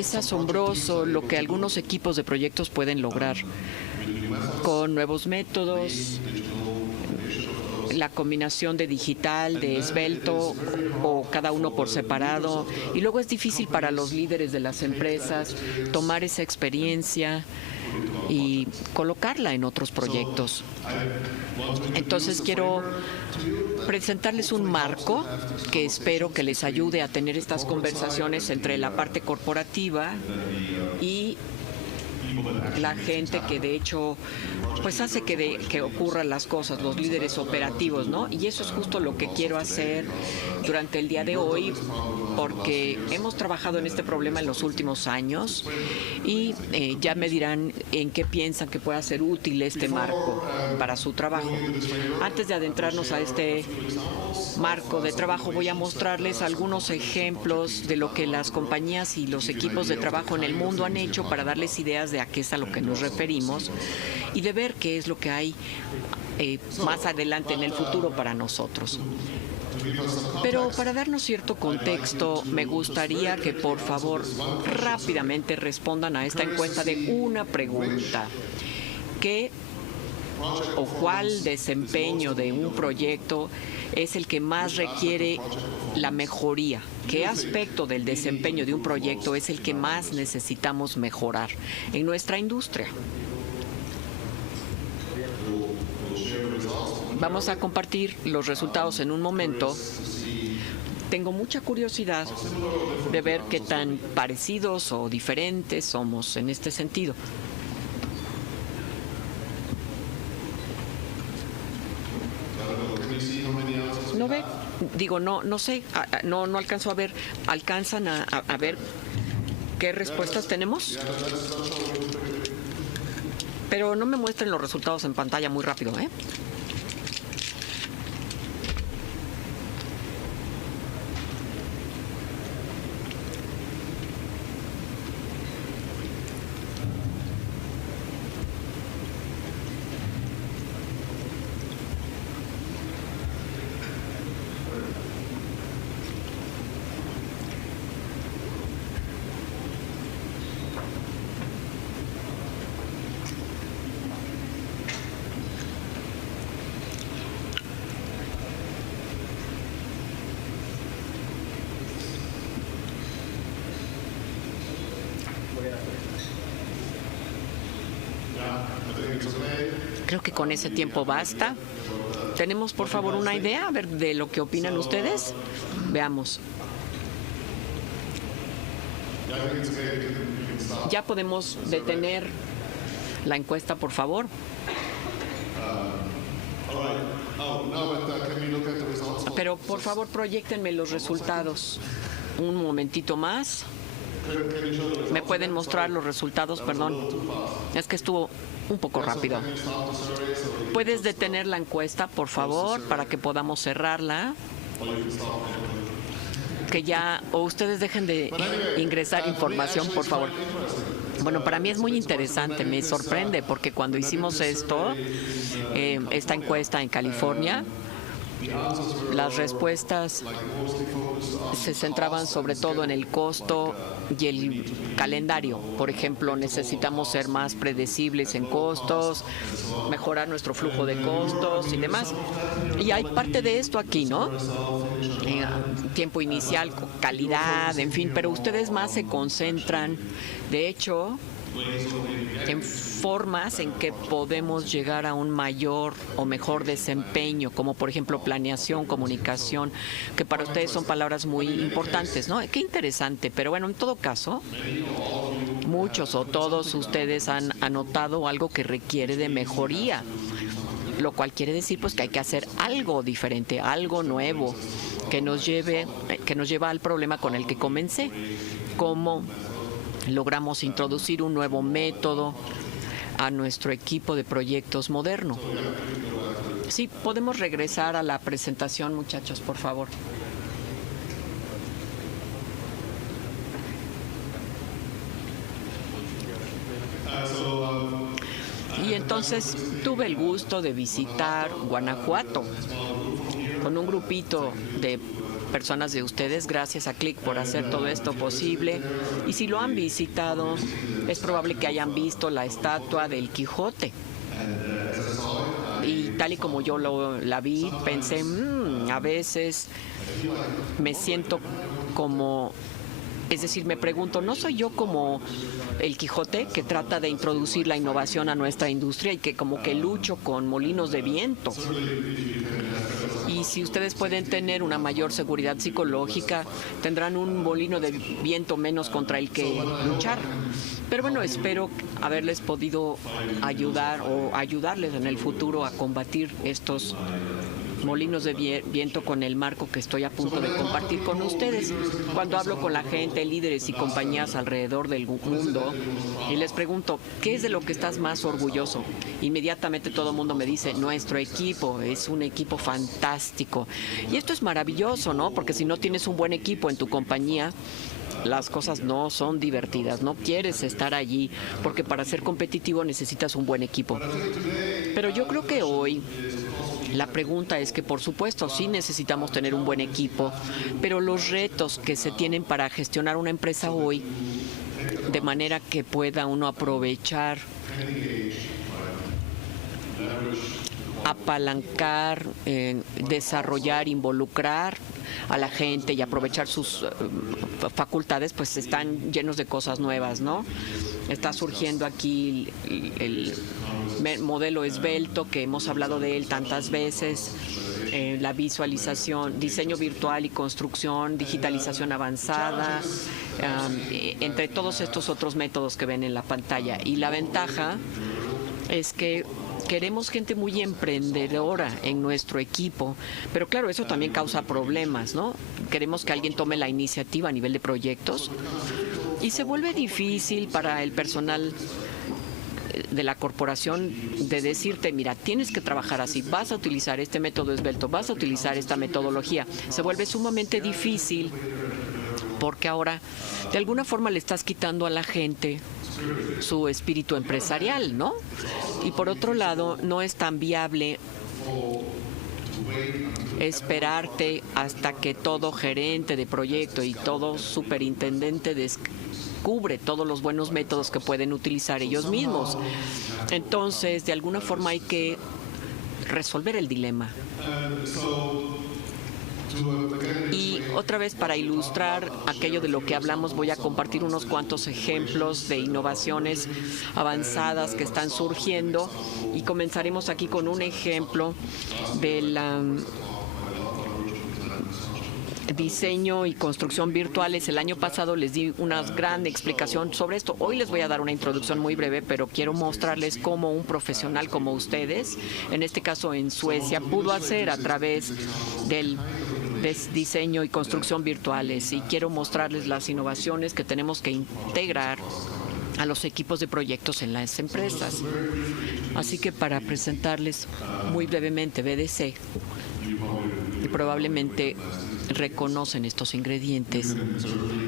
Es asombroso lo que algunos equipos de proyectos pueden lograr con nuevos métodos, la combinación de digital, de esbelto o cada uno por separado. Y luego es difícil para los líderes de las empresas tomar esa experiencia y colocarla en otros proyectos. Entonces quiero presentarles un marco que espero que les ayude a tener estas conversaciones entre la parte corporativa y la gente que de hecho pues hace que ocurran las cosas, los líderes operativos, ¿no? Y eso es justo lo que quiero hacer durante el día de hoy, porque hemos trabajado en este problema en los últimos años y ya me dirán en qué piensan que pueda ser útil este marco para su trabajo. Antes de adentrarnos a este marco de trabajo, voy a mostrarles algunos ejemplos de lo que las compañías y los equipos de trabajo en el mundo han hecho para darles ideas de a qué es a lo que nos referimos y de ver qué es lo que hay más adelante en el futuro para nosotros. Pero para darnos cierto contexto, me gustaría que por favor rápidamente respondan a esta encuesta de una pregunta. ¿Qué o cuál desempeño de un proyecto es el que más requiere la mejoría? ¿Qué aspecto del desempeño de un proyecto es el que más necesitamos mejorar en nuestra industria? Vamos a compartir los resultados en un momento. Tengo mucha curiosidad de ver qué tan parecidos o diferentes somos en este sentido. ¿No ve? Digo, no sé, no alcanzo a ver. ¿Alcanzan a ver qué respuestas tenemos? Pero no me muestren los resultados en pantalla muy rápido, ¿eh? Creo que con ese tiempo basta. ¿Tenemos, por favor, una idea a ver de lo que opinan ustedes? Veamos. Ya podemos detener la encuesta, por favor. Pero, por favor, proyéctenme los resultados. Un momentito más. ¿Me pueden mostrar los resultados? Perdón. Es que estuvo un poco rápido. ¿Puedes detener la encuesta, por favor, para que podamos cerrarla? Que ya, o ustedes dejen de ingresar información, por favor. Bueno, para mí es muy interesante, me sorprende, porque cuando hicimos esta encuesta en California, las respuestas se centraban sobre todo en el costo y el calendario. Por ejemplo, necesitamos ser más predecibles en costos, mejorar nuestro flujo de costos y demás. Y hay parte de esto aquí, ¿no? Tiempo inicial, calidad, en fin, pero ustedes más se concentran, de hecho, en formas en que podemos llegar a un mayor o mejor desempeño, como por ejemplo planeación, comunicación, que para ustedes son palabras muy importantes, ¿no? Qué interesante, pero bueno, en todo caso, muchos o todos ustedes han anotado algo que requiere de mejoría, lo cual quiere decir pues que hay que hacer algo diferente, algo nuevo, que nos lleva al problema con el que comencé, cómo logramos introducir un nuevo método a nuestro equipo de proyectos moderno. Sí, podemos regresar a la presentación, muchachos, por favor. Y entonces tuve el gusto de visitar Guanajuato con un grupito de personas de ustedes. Gracias a Click por hacer todo esto posible. Y si lo han visitado, es probable que hayan visto la estatua del Quijote. Y tal y como yo la vi, pensé, a veces me siento como... Es decir, me pregunto, ¿no soy yo como el Quijote que trata de introducir la innovación a nuestra industria y que como que lucho con molinos de viento? Y si ustedes pueden tener una mayor seguridad psicológica, tendrán un molino de viento menos contra el que luchar. Pero bueno, espero haberles podido ayudar o ayudarles en el futuro a combatir estos molinos de viento con el marco que estoy a punto de compartir con ustedes. Cuando hablo con la gente, líderes y compañías alrededor del mundo y les pregunto, ¿qué es de lo que estás más orgulloso? Inmediatamente todo el mundo me dice, nuestro equipo es un equipo fantástico. Y esto es maravilloso, ¿no? Porque si no tienes un buen equipo en tu compañía, las cosas no son divertidas, no quieres estar allí, porque para ser competitivo necesitas un buen equipo. Pero yo creo que hoy la pregunta es que, por supuesto, sí necesitamos tener un buen equipo, pero los retos que se tienen para gestionar una empresa hoy, de manera que pueda uno aprovechar, apalancar, desarrollar, involucrar a la gente y aprovechar sus facultades, pues están llenos de cosas nuevas, ¿no? Está surgiendo aquí el modelo esbelto, que hemos hablado de él tantas veces, la visualización, diseño virtual y construcción, digitalización avanzada, entre todos estos otros métodos que ven en la pantalla. Y la ventaja es que queremos gente muy emprendedora en nuestro equipo, pero claro, eso también causa problemas, ¿no? Queremos que alguien tome la iniciativa a nivel de proyectos y se vuelve difícil para el personal de la corporación de decirte, mira, tienes que trabajar así, vas a utilizar este método esbelto, vas a utilizar esta metodología. Se vuelve sumamente difícil porque ahora de alguna forma le estás quitando a la gente su espíritu empresarial, ¿no? Y por otro lado, no es tan viable esperarte hasta que todo gerente de proyecto y todo superintendente descubre todos los buenos métodos que pueden utilizar ellos mismos. Entonces, de alguna forma hay que resolver el dilema. Y otra vez, para ilustrar aquello de lo que hablamos, voy a compartir unos cuantos ejemplos de innovaciones avanzadas que están surgiendo y comenzaremos aquí con un ejemplo del diseño y construcción virtuales. El año pasado les di una gran explicación sobre esto. Hoy les voy a dar una introducción muy breve, pero quiero mostrarles cómo un profesional como ustedes, en este caso en Suecia, pudo hacer a través del diseño y construcción virtuales, y quiero mostrarles las innovaciones que tenemos que integrar a los equipos de proyectos en las empresas. Así que para presentarles muy brevemente BDC, y probablemente reconocen estos ingredientes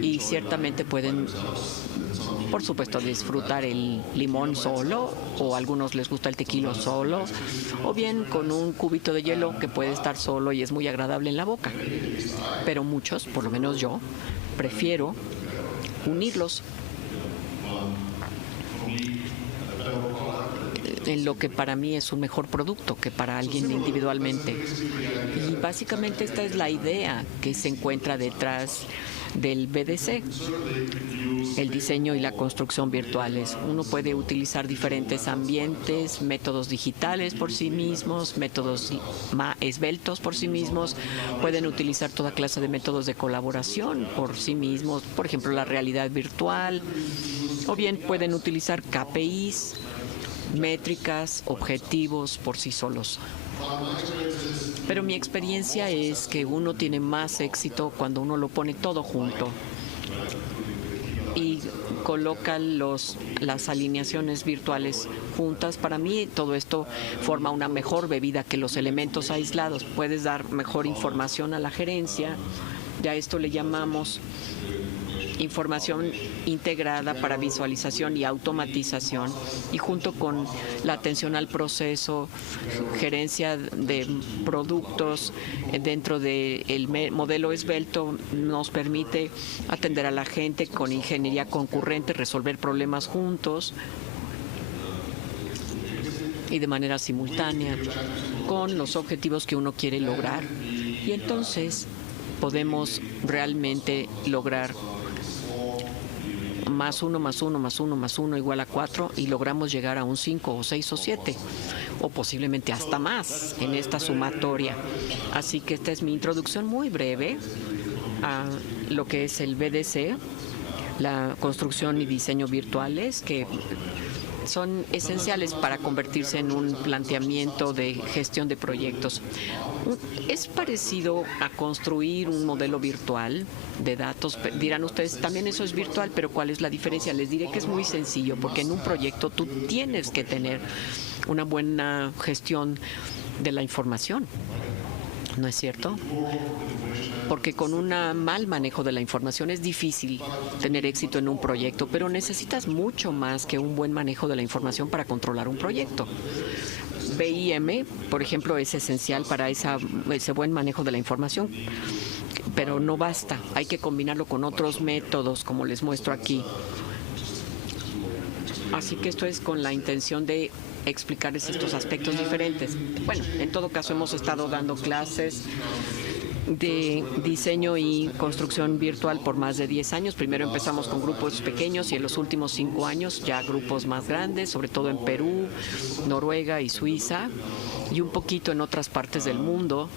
y ciertamente pueden, por supuesto, disfrutar el limón solo, o a algunos les gusta el tequila solo, o bien con un cubito de hielo que puede estar solo y es muy agradable en la boca. Pero muchos, por lo menos yo, prefiero unirlos en lo que para mí es un mejor producto que para alguien individualmente. Y básicamente esta es la idea que se encuentra detrás del BDC, el diseño y la construcción virtuales. Uno puede utilizar diferentes ambientes, métodos digitales por sí mismos, métodos esbeltos por sí mismos, pueden utilizar toda clase de métodos de colaboración por sí mismos, por ejemplo la realidad virtual, o bien pueden utilizar KPIs, métricas, objetivos por sí solos. Pero mi experiencia es que uno tiene más éxito cuando uno lo pone todo junto y coloca las alineaciones virtuales juntas. Para mí todo esto forma una mejor bebida que los elementos aislados. Puedes dar mejor información a la gerencia, ya esto le llamamos información integrada para visualización y automatización, y junto con la atención al proceso, gerencia de productos dentro del modelo esbelto, nos permite atender a la gente con ingeniería concurrente, resolver problemas juntos y de manera simultánea con los objetivos que uno quiere lograr. Y entonces podemos realmente lograr más 1 más 1 más 1 más 1 igual a 4, y logramos llegar a un 5 o 6 o 7 o posiblemente hasta más en esta sumatoria. Así que esta es mi introducción muy breve a lo que es el BDC, la construcción y diseño virtuales, que son esenciales para convertirse en un planteamiento de gestión de proyectos. Es parecido a construir un modelo virtual de datos. Dirán ustedes, también eso es virtual, pero ¿cuál es la diferencia? Les diré que es muy sencillo, porque en un proyecto tú tienes que tener una buena gestión de la información, ¿no es cierto? Porque con un mal manejo de la información es difícil tener éxito en un proyecto, pero necesitas mucho más que un buen manejo de la información para controlar un proyecto. BIM, por ejemplo, es esencial para ese buen manejo de la información, pero no basta. Hay que combinarlo con otros métodos, como les muestro aquí. Así que esto es con la intención de explicarles estos aspectos diferentes. Bueno, en todo caso hemos estado dando clases de diseño y construcción virtual por más de 10 años. Primero empezamos con grupos pequeños y en los últimos 5 años ya grupos más grandes, sobre todo en Perú, Noruega y Suiza, y un poquito en otras partes del mundo.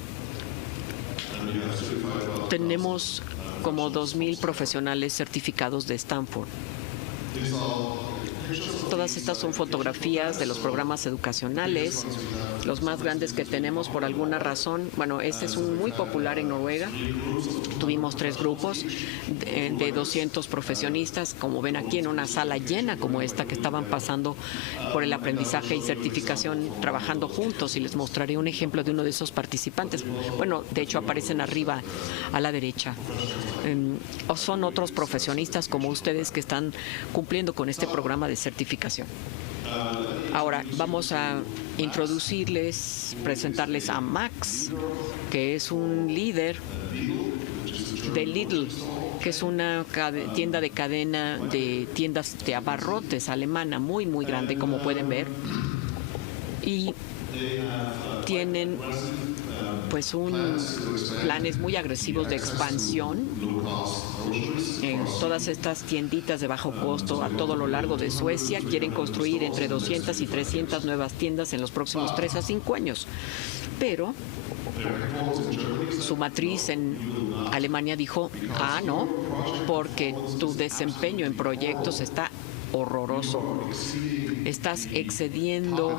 Tenemos como 2,000 profesionales certificados de Stanford. Todas estas son fotografías de los programas educacionales, los más grandes que tenemos por alguna razón. Bueno, este es muy popular en Noruega. Tuvimos 3 grupos de 200 profesionistas, como ven aquí, en una sala llena como esta, que estaban pasando por el aprendizaje y certificación trabajando juntos, y les mostraré un ejemplo de uno de esos participantes. Bueno, de hecho aparecen arriba a la derecha. Son otros profesionistas como ustedes que están cumpliendo con este programa de certificación. Ahora vamos a presentarles a Max, que es un líder de Lidl, que es una tienda de cadena de tiendas de abarrotes alemana, muy, muy grande, como pueden ver. Y tienen pues planes muy agresivos de expansión en todas estas tienditas de bajo costo a todo lo largo de Suecia. Quieren construir entre 200 y 300 nuevas tiendas en los próximos 3 a 5 años. Pero su matriz en Alemania dijo, no, porque tu desempeño en proyectos está horroroso. Estás excediendo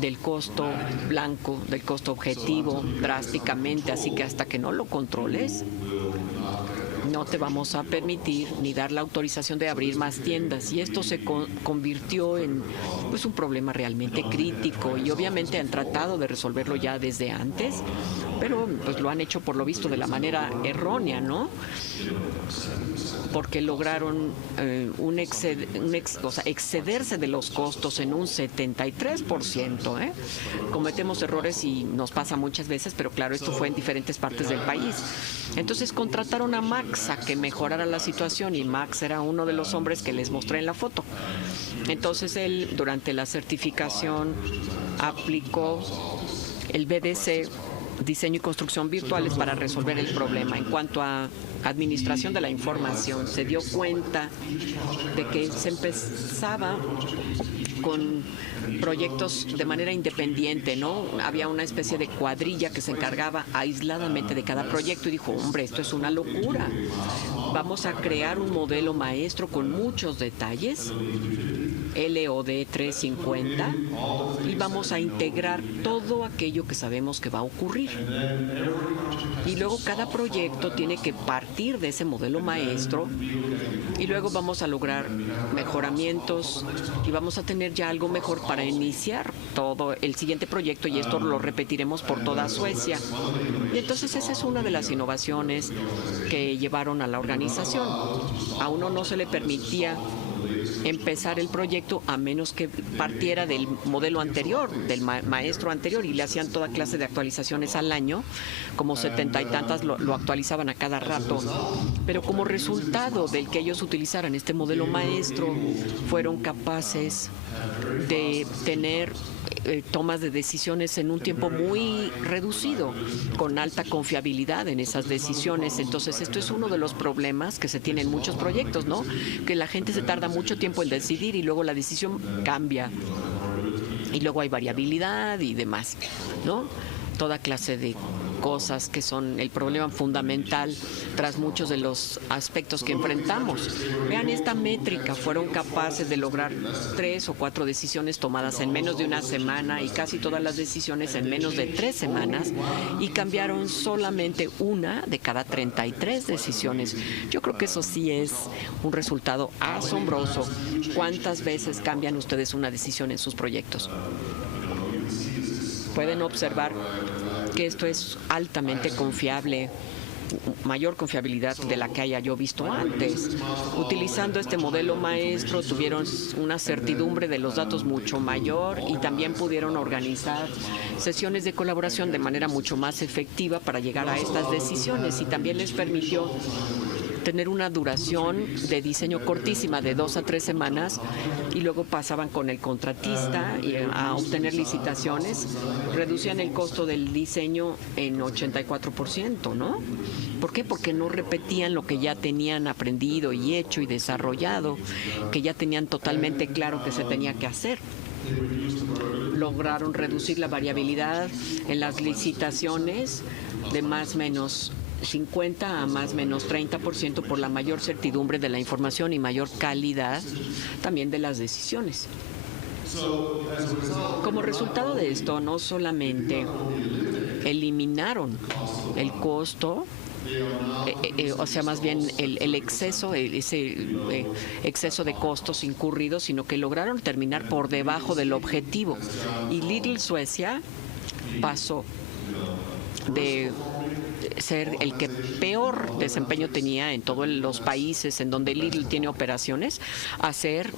del costo blanco, del costo objetivo, drásticamente, así que hasta que no lo controles, no te vamos a permitir ni dar la autorización de abrir más tiendas. Y esto se convirtió en pues un problema realmente crítico, y obviamente han tratado de resolverlo ya desde antes, pero pues lo han hecho por lo visto de la manera errónea, ¿no? Porque lograron excederse de los costos en un 73%. Cometemos errores y nos pasa muchas veces, pero claro, esto fue en diferentes partes del país. Entonces contrataron a Max a que mejorara la situación, y Max era uno de los hombres que les mostré en la foto. Entonces él, durante la certificación, aplicó el BDC, diseño y construcción virtuales, para resolver el problema. En cuanto a administración de la información, se dio cuenta de que se empezaba con proyectos de manera independiente, ¿no? Había una especie de cuadrilla que se encargaba aisladamente de cada proyecto, y dijo, hombre, esto es una locura. Vamos a crear un modelo maestro con muchos detalles, LOD 350, y vamos a integrar todo aquello que sabemos que va a ocurrir. Y luego cada proyecto tiene que partir de ese modelo maestro, y luego vamos a lograr mejoramientos y vamos a tener ya algo mejor para iniciar todo el siguiente proyecto, y esto lo repetiremos por toda Suecia. Y entonces esa es una de las innovaciones que llevaron a la organización organización. A uno no se le permitía empezar el proyecto a menos que partiera del modelo anterior, del maestro anterior, y le hacían toda clase de actualizaciones al año, como 70 y tantas, lo actualizaban a cada rato. Pero como resultado del que ellos utilizaran este modelo maestro, fueron capaces de tener tomas de decisiones en un tiempo muy reducido, con alta confiabilidad en esas decisiones. Entonces, esto es uno de los problemas que se tienen en muchos proyectos, ¿no? Que la gente se tarda mucho tiempo en decidir y luego la decisión cambia. Y luego hay variabilidad y demás, ¿no? Toda clase de cosas que son el problema fundamental tras muchos de los aspectos que enfrentamos. Vean esta métrica, fueron capaces de lograr 3 o 4 decisiones tomadas en menos de una semana y casi todas las decisiones en menos de 3 semanas, y cambiaron solamente una de cada 33 decisiones. Yo creo que eso sí es un resultado asombroso. ¿Cuántas veces cambian ustedes una decisión en sus proyectos? Pueden observar que esto es altamente confiable, mayor confiabilidad de la que haya yo visto antes. Utilizando este modelo maestro tuvieron una certidumbre de los datos mucho mayor y también pudieron organizar sesiones de colaboración de manera mucho más efectiva para llegar a estas decisiones, y también les permitió tener una duración de diseño cortísima de 2 a 3 semanas, y luego pasaban con el contratista a obtener licitaciones. Reducían el costo del diseño en 84%, ¿no? ¿Por qué? Porque no repetían lo que ya tenían aprendido y hecho y desarrollado, que ya tenían totalmente claro que se tenía que hacer. Lograron reducir la variabilidad en las licitaciones de más o menos 50 a más o menos 30% por la mayor certidumbre de la información y mayor calidad también de las decisiones. Como resultado de esto, no solamente eliminaron el costo, o sea, más bien el exceso, ese exceso de costos incurridos, sino que lograron terminar por debajo del objetivo. Y Lidl Suecia pasó de ser el que peor desempeño tenía en todos los países en donde Lidl tiene operaciones a ser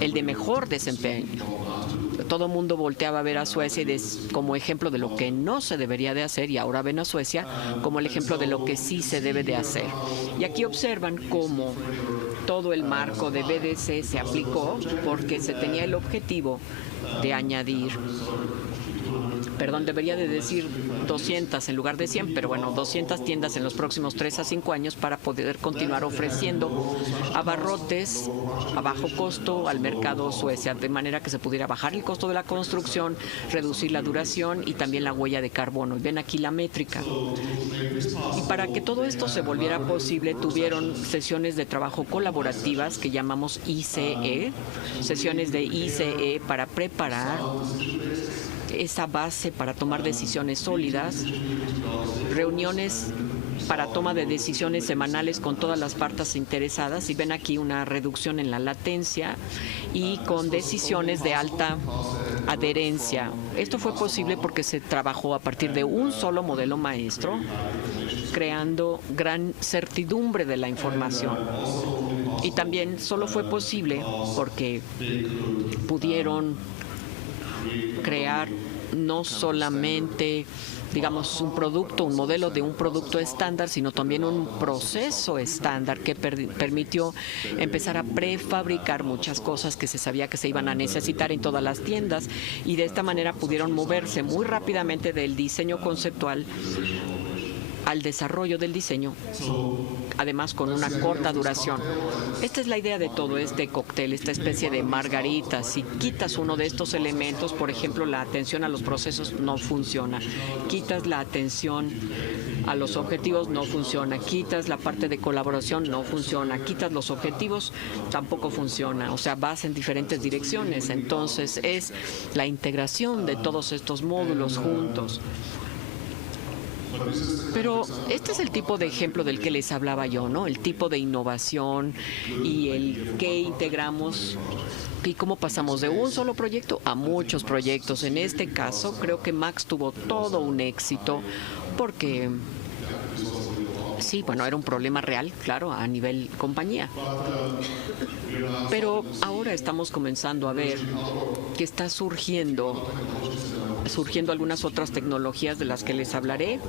el de mejor desempeño. Todo el mundo volteaba a ver a Suecia como ejemplo de lo que no se debería de hacer, y ahora ven a Suecia como el ejemplo de lo que sí se debe de hacer. Y aquí observan cómo todo el marco de BDC se aplicó porque se tenía el objetivo de añadir, debería de decir 200 en lugar de 100, pero bueno, 200 tiendas en los próximos 3 a 5 años para poder continuar ofreciendo abarrotes a bajo costo al mercado Suecia, de manera que se pudiera bajar el costo de la construcción, reducir la duración y también la huella de carbono. Y ven aquí la métrica. Y para que todo esto se volviera posible, tuvieron sesiones de trabajo colaborativas que llamamos ICE, sesiones de ICE para preparar esa base para tomar decisiones sólidas, reuniones para toma de decisiones semanales con todas las partes interesadas, y ven aquí una reducción en la latencia y con decisiones de alta adherencia. Esto fue posible porque se trabajó a partir de un solo modelo maestro, creando gran certidumbre de la información. Y también solo fue posible porque pudieron crear no solamente, digamos, un producto, un modelo de un producto estándar, sino también un proceso estándar que permitió empezar a prefabricar muchas cosas que se sabía que se iban a necesitar en todas las tiendas, y de esta manera pudieron moverse muy rápidamente del diseño conceptual al desarrollo del diseño, además con una corta duración. Esta es la idea de todo este cóctel, esta especie de margarita. Si quitas uno de estos elementos, por ejemplo, la atención a los procesos no funciona. Quitas la atención a los objetivos, no funciona. Quitas la parte de colaboración, no funciona. Quitas los objetivos, tampoco funciona. O sea, vas en diferentes direcciones. Entonces, es la integración de todos estos módulos juntos. Pero este es el tipo de ejemplo del que les hablaba yo, ¿no? El tipo de innovación y el que integramos y cómo pasamos de un solo proyecto a muchos proyectos. En este caso, creo que Max tuvo todo un éxito porque Sí, bueno, era un problema real, claro, a nivel compañía. Pero ahora estamos comenzando a ver que está surgiendo algunas otras tecnologías de las que les hablaré.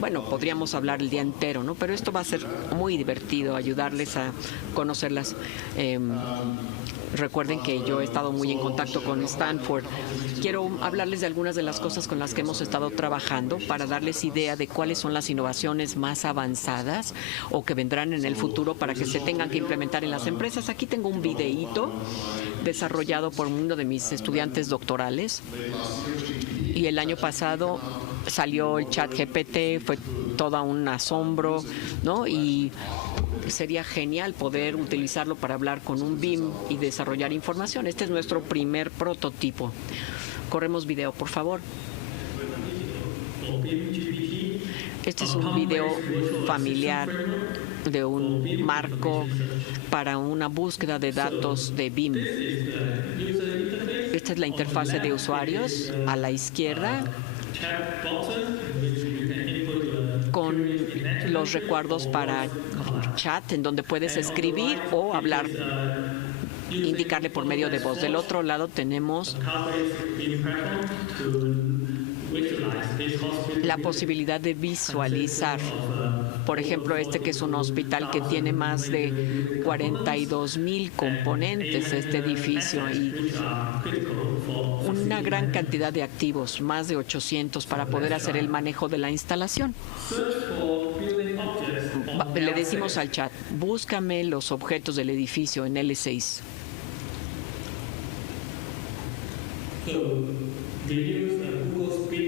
Bueno, podríamos hablar el día entero, ¿no? Pero esto va a ser muy divertido, ayudarles a conocerlas. Recuerden que yo he estado muy en contacto con Stanford. Quiero hablarles de algunas de las cosas con las que hemos estado trabajando para darles idea de cuáles son las innovaciones más avanzadas o que vendrán en el futuro para que se tengan que implementar en las empresas. Aquí tengo un videíto desarrollado por uno de mis estudiantes doctorales. Y el año pasado salió el ChatGPT, fue todo un asombro, ¿no? Y sería genial poder utilizarlo para hablar con un BIM y desarrollar información. Este es nuestro primer prototipo. Corremos video, por favor. Este es un video familiar de un marco para una búsqueda de datos de BIM. Esta es la interfase de usuarios a la izquierda, con los recuerdos para chat, en donde puedes escribir o hablar, indicarle por medio de voz. Del otro lado tenemos la posibilidad de visualizar, por ejemplo, este que es un hospital que tiene más de 42,000 componentes, este edificio, y una gran cantidad de activos, más de 800, para poder hacer el manejo de la instalación. Le decimos al chat, búscame los objetos del edificio en L6.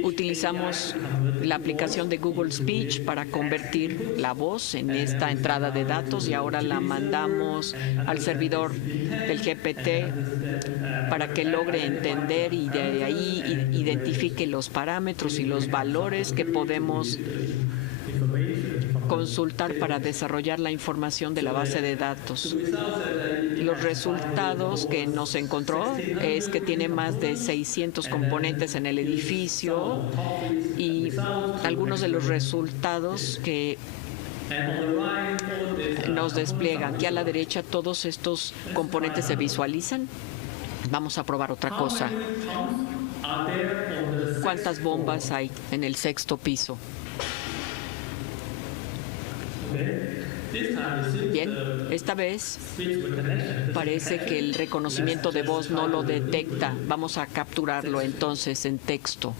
Utilizamos la aplicación de Google Speech para convertir la voz en esta entrada de datos y ahora la mandamos al servidor del GPT para que logre entender y de ahí identifique los parámetros y los valores que podemos consultar para desarrollar la información de la base de datos. Los resultados que nos encontró es que tiene más de 600 componentes en el edificio y algunos de los resultados que nos despliegan. Aquí a la derecha todos estos componentes se visualizan. Vamos a probar otra cosa. ¿Cuántas bombas hay en el 6º piso? Bien, esta vez parece que el reconocimiento de voz no lo detecta. Vamos a capturarlo entonces en texto.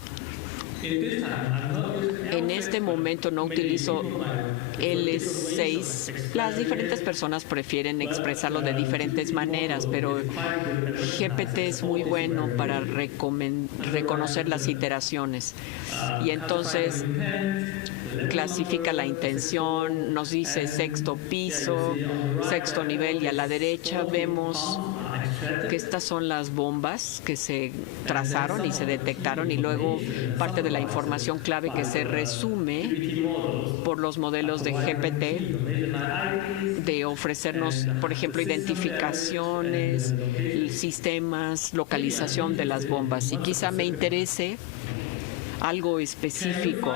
En este momento no utilizo L6. Las diferentes personas prefieren expresarlo de diferentes maneras, pero GPT es muy bueno para reconocer las iteraciones. Y entonces clasifica la intención, nos dice 6º piso, 6º nivel, y a la derecha vemos que estas son las bombas que se trazaron y se detectaron, y luego parte de la información clave que se resume por los modelos de GPT, de ofrecernos, por ejemplo, identificaciones, sistemas, localización de las bombas. Y quizá me interese algo específico.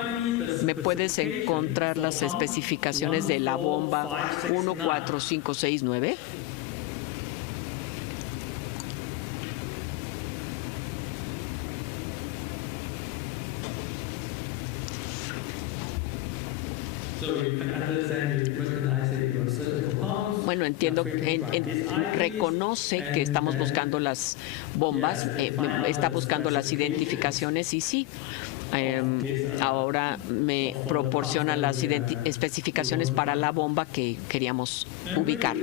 ¿Me puedes encontrar las especificaciones de la bomba 14569? Bueno, entiendo, reconoce que estamos buscando las bombas, está buscando las identificaciones y sí, ahora me proporciona las especificaciones para la bomba que queríamos ubicar.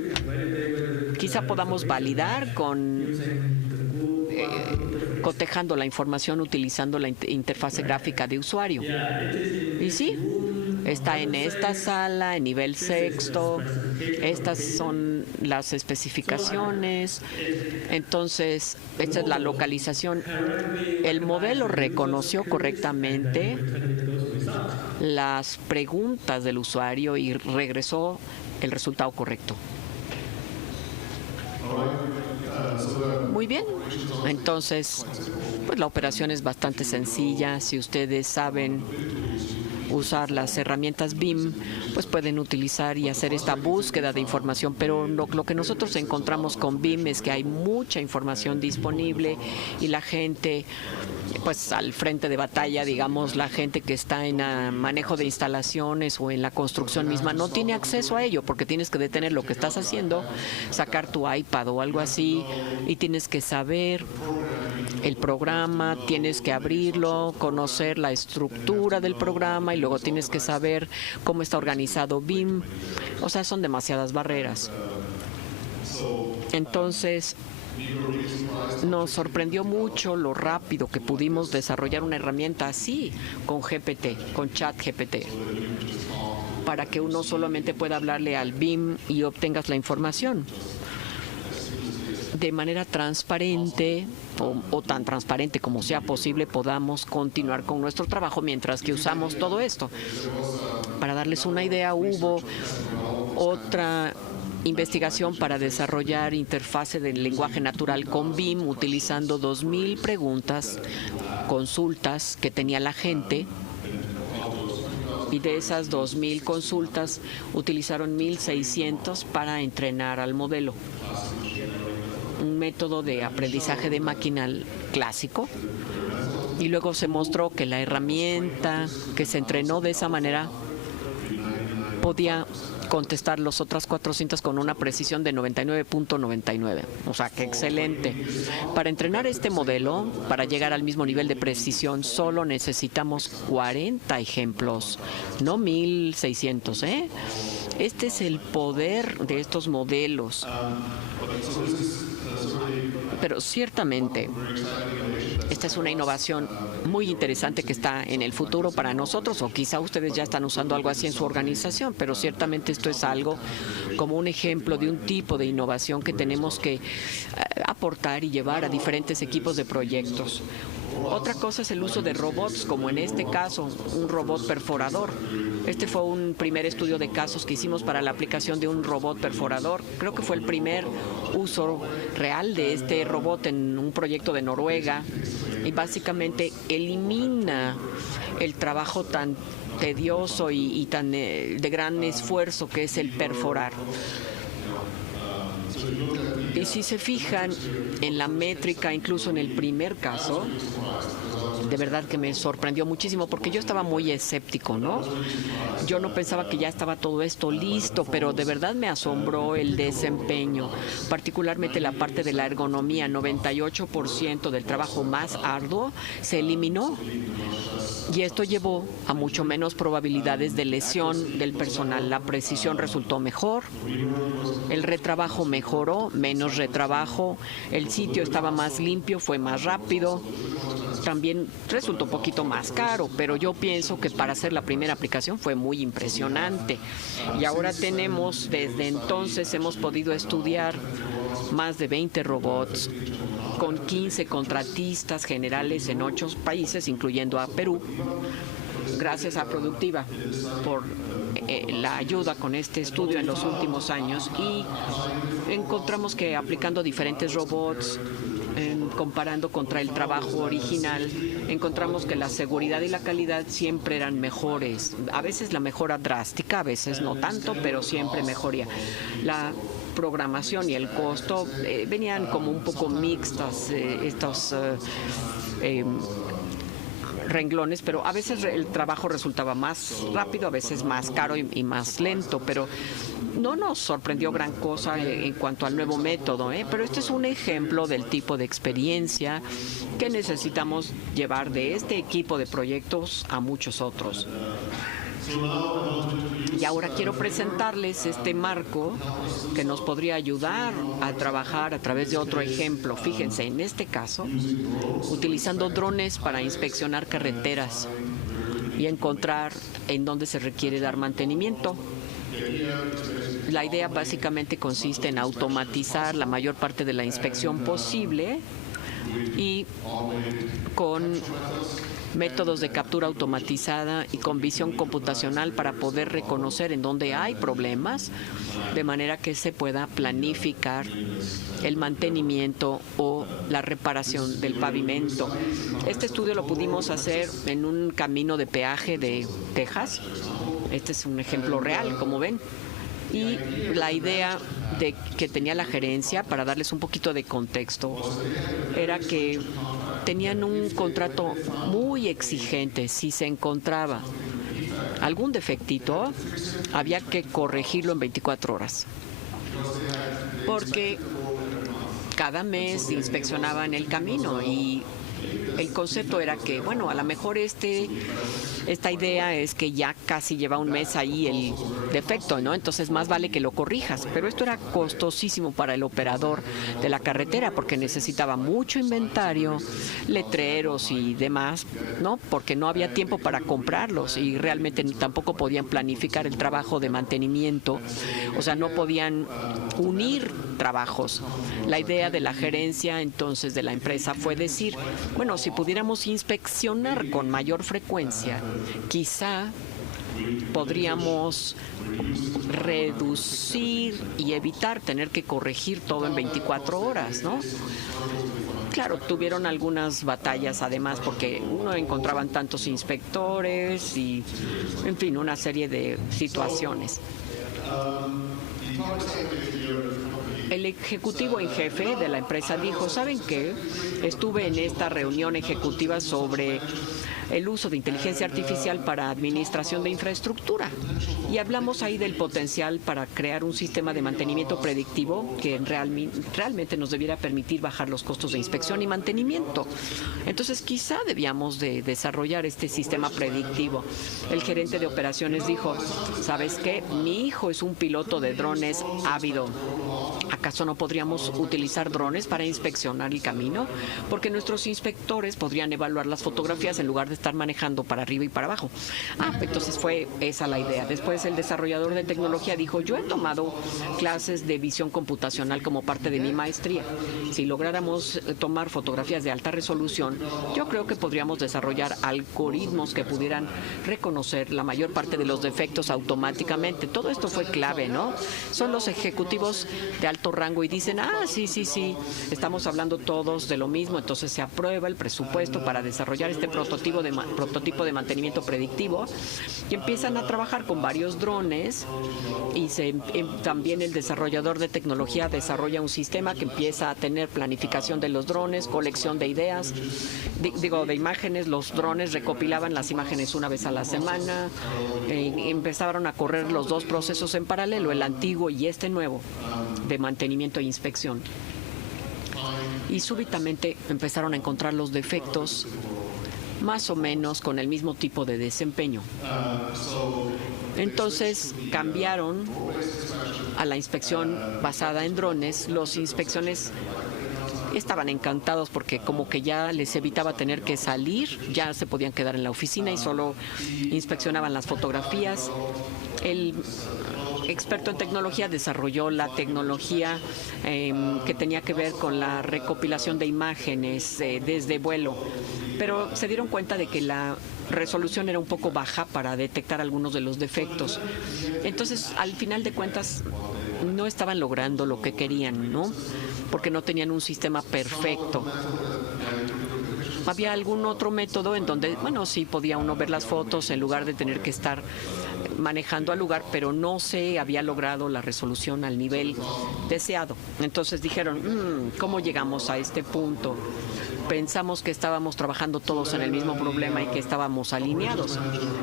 Quizá podamos validar cotejando la información utilizando la interfase gráfica de usuario. Y sí, está en esta sala, en nivel 6º. Estas son las especificaciones. Entonces, esta es la localización. El modelo reconoció correctamente las preguntas del usuario y regresó el resultado correcto. Muy bien. Entonces, pues la operación es bastante sencilla. Si ustedes saben usar las herramientas BIM, pues pueden utilizar y hacer esta búsqueda de información. Pero lo que nosotros encontramos con BIM es que hay mucha información disponible y la gente, pues al frente de batalla, digamos, la gente que está en manejo de instalaciones o en la construcción misma, no tiene acceso a ello porque tienes que detener lo que estás haciendo, sacar tu iPad o algo así y tienes que saber el programa, tienes que abrirlo, conocer la estructura del programa y luego tienes que saber cómo está organizado BIM. O sea, son demasiadas barreras. Entonces, nos sorprendió mucho lo rápido que pudimos desarrollar una herramienta así con GPT, con ChatGPT, para que uno solamente pueda hablarle al BIM y obtengas la información de manera transparente o tan transparente como sea posible. Podamos continuar con nuestro trabajo mientras que usamos todo esto. Para darles una idea, hubo otra investigación para desarrollar interfase de lenguaje natural con BIM utilizando 2,000 preguntas, consultas que tenía la gente. Y de esas 2,000 consultas utilizaron 1,600 para entrenar al modelo. Un método de aprendizaje de máquina clásico. Y luego se mostró que la herramienta que se entrenó de esa manera podía contestar las otras 400 con una precisión de 99.99. O sea, que excelente. Para entrenar este modelo, para llegar al mismo nivel de precisión, solo necesitamos 40 ejemplos, no 1,600, ¿eh? Este es el poder de estos modelos. Pero ciertamente, esta es una innovación muy interesante que está en el futuro para nosotros, o quizá ustedes ya están usando algo así en su organización, pero ciertamente esto es algo como un ejemplo de un tipo de innovación que tenemos que aportar y llevar a diferentes equipos de proyectos. Otra cosa es el uso de robots, como en este caso, un robot perforador. Este fue un primer estudio de casos que hicimos para la aplicación de un robot perforador. Creo que fue el primer uso real de este robot en un proyecto de Noruega y básicamente elimina el trabajo tan tedioso y tan de gran esfuerzo que es el perforar. Y si se fijan en la métrica, incluso en el primer caso, de verdad que me sorprendió muchísimo porque yo estaba muy escéptico, ¿no? Yo no pensaba que ya estaba todo esto listo, pero de verdad me asombró el desempeño, particularmente la parte de la ergonomía. 98% del trabajo más arduo se eliminó. Y esto llevó a mucho menos probabilidades de lesión del personal. La precisión resultó mejor, el retrabajo mejoró, menos retrabajo, el sitio estaba más limpio, fue más rápido. También resultó un poquito más caro, pero yo pienso que para hacer la primera aplicación fue muy impresionante. Y ahora tenemos, desde entonces hemos podido estudiar más de 20 robots con 15 contratistas generales en 8 países, incluyendo a Perú, gracias a Productiva por la ayuda con este estudio en los últimos años. Y encontramos que aplicando diferentes robots, comparando contra el trabajo original, encontramos que la seguridad y la calidad siempre eran mejores. A veces la mejora drástica, a veces no tanto, pero siempre mejoría. La programación y el costo venían como un poco mixtas estos renglones, pero a veces el trabajo resultaba más rápido, a veces más caro y más lento, pero no nos sorprendió gran cosa en cuanto al nuevo método, pero este es un ejemplo del tipo de experiencia que necesitamos llevar de este equipo de proyectos a muchos otros. Y ahora quiero presentarles este marco que nos podría ayudar a trabajar a través de otro ejemplo. Fíjense, en este caso, utilizando drones para inspeccionar carreteras y encontrar en dónde se requiere dar mantenimiento. La idea básicamente consiste en automatizar la mayor parte de la inspección posible y con métodos de captura automatizada y con visión computacional para poder reconocer en dónde hay problemas, de manera que se pueda planificar el mantenimiento o la reparación del pavimento. Este estudio lo pudimos hacer en un camino de peaje de Texas. Este es un ejemplo real, como ven. Y la idea que tenía la gerencia, para darles un poquito de contexto, era que tenían un contrato muy exigente. Si se encontraba algún defectito, había que corregirlo en 24 horas. Porque cada mes inspeccionaban el camino y el concepto era que, bueno, a lo mejor esta idea es que ya casi lleva un mes ahí el defecto, ¿no? Entonces más vale que lo corrijas. Pero esto era costosísimo para el operador de la carretera porque necesitaba mucho inventario, letreros y demás, ¿no? Porque no había tiempo para comprarlos y realmente tampoco podían planificar el trabajo de mantenimiento. O sea, no podían unir trabajos. La idea de la gerencia entonces de la empresa fue decir, bueno, si pudiéramos inspeccionar con mayor frecuencia, quizá podríamos reducir y evitar tener que corregir todo en 24 horas, ¿no? Claro, tuvieron algunas batallas además porque no encontraban tantos inspectores y, en fin, una serie de situaciones. El ejecutivo en jefe de la empresa dijo, ¿saben qué? Estuve en esta reunión ejecutiva sobre el uso de inteligencia artificial para administración de infraestructura y hablamos ahí del potencial para crear un sistema de mantenimiento predictivo que realmente nos debiera permitir bajar los costos de inspección y mantenimiento. Entonces quizá debíamos de desarrollar este sistema predictivo. El gerente de operaciones dijo, ¿sabes qué? Mi hijo es un piloto de drones ávido. ¿Acaso no podríamos utilizar drones para inspeccionar el camino? Porque nuestros inspectores podrían evaluar las fotografías en lugar de estar manejando para arriba y para abajo. Entonces fue esa la idea. Después el desarrollador de tecnología dijo, yo he tomado clases de visión computacional como parte de mi maestría. Si lográramos tomar fotografías de alta resolución, yo creo que podríamos desarrollar algoritmos que pudieran reconocer la mayor parte de los defectos automáticamente. Todo esto fue clave, ¿no? Son los ejecutivos de alto rango y dicen, sí, estamos hablando todos de lo mismo, entonces se aprueba el presupuesto para desarrollar este prototipo de mantenimiento predictivo y empiezan a trabajar con varios drones y también el desarrollador de tecnología desarrolla un sistema que empieza a tener planificación de los drones, colección de ideas, de imágenes. Los drones recopilaban las imágenes una vez a la semana, empezaron a correr los dos procesos en paralelo, el antiguo y este nuevo de mantenimiento e inspección. Y súbitamente empezaron a encontrar los defectos más o menos con el mismo tipo de desempeño. Entonces cambiaron a la inspección basada en drones. Los inspecciones estaban encantados porque como que ya les evitaba tener que salir, ya se podían quedar en la oficina y solo inspeccionaban las fotografías. El experto en tecnología desarrolló la tecnología que tenía que ver con la recopilación de imágenes desde vuelo, pero se dieron cuenta de que la resolución era un poco baja para detectar algunos de los defectos. Entonces, al final de cuentas, no estaban logrando lo que querían, ¿no? Porque no tenían un sistema perfecto. Había algún otro método en donde, bueno, sí podía uno ver las fotos en lugar de tener que estar manejando al lugar, pero no se había logrado la resolución al nivel deseado. Entonces dijeron, ¿cómo llegamos a este punto? Pensamos que estábamos trabajando todos en el mismo problema y que estábamos alineados.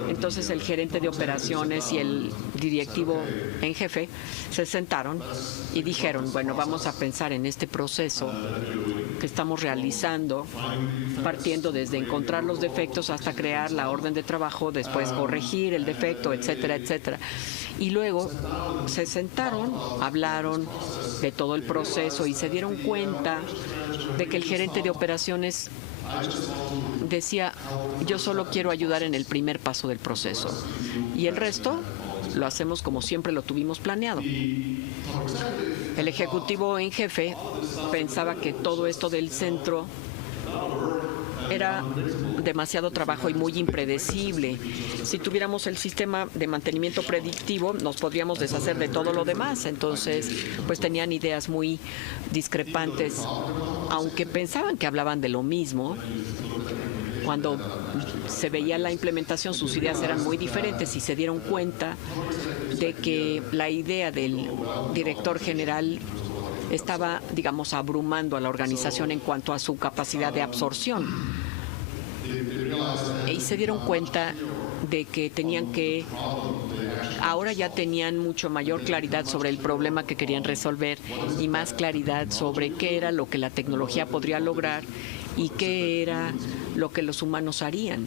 Entonces el gerente de operaciones y el directivo en jefe se sentaron y dijeron, bueno, vamos a pensar en este proceso que estamos realizando, partiendo desde encontrar los defectos hasta crear la orden de trabajo, después corregir el defecto, etcétera, etcétera. Y luego se sentaron, hablaron de todo el proceso y se dieron cuenta de que el gerente de operaciones decía, yo solo quiero ayudar en el primer paso del proceso y el resto lo hacemos como siempre lo tuvimos planeado. El ejecutivo en jefe pensaba que todo esto del centro era demasiado trabajo y muy impredecible. Si tuviéramos el sistema de mantenimiento predictivo, nos podríamos deshacer de todo lo demás. Entonces, pues tenían ideas muy discrepantes, aunque pensaban que hablaban de lo mismo. Cuando se veía la implementación, sus ideas eran muy diferentes y se dieron cuenta de que la idea del director general estaba, digamos, abrumando a la organización en cuanto a su capacidad de absorción. Y se dieron cuenta de que ahora ya tenían mucho mayor claridad sobre el problema que querían resolver y más claridad sobre qué era lo que la tecnología podría lograr y qué era lo que los humanos harían.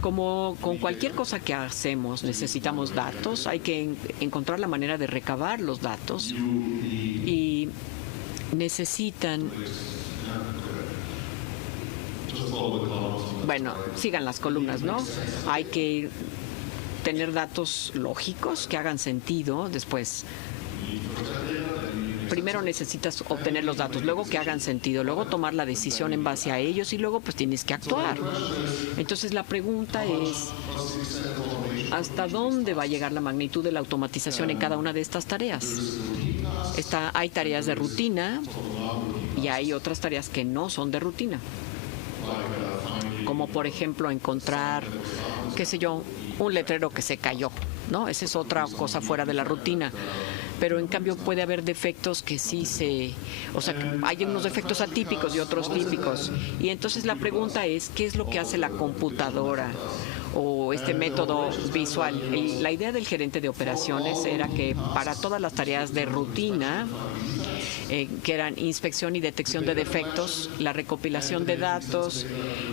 Como con cualquier cosa que hacemos, necesitamos datos, hay que encontrar la manera de recabar los datos y necesitan... Bueno, sigan las columnas, ¿no? Hay que tener datos lógicos que hagan sentido. Después, primero necesitas obtener los datos, luego que hagan sentido, luego tomar la decisión en base a ellos y luego pues tienes que actuar. Entonces la pregunta es, ¿hasta dónde va a llegar la magnitud de la automatización en cada una de estas tareas? Hay tareas de rutina y hay otras tareas que no son de rutina. Como por ejemplo encontrar, qué sé yo, un letrero que se cayó, ¿no? Esa es otra cosa fuera de la rutina. Pero en cambio puede haber defectos que o sea, hay unos defectos atípicos y otros típicos. Y entonces la pregunta es, ¿qué es lo que hace la computadora o este método visual? La idea del gerente de operaciones era que para todas las tareas de rutina, que eran inspección y detección de defectos, la recopilación de datos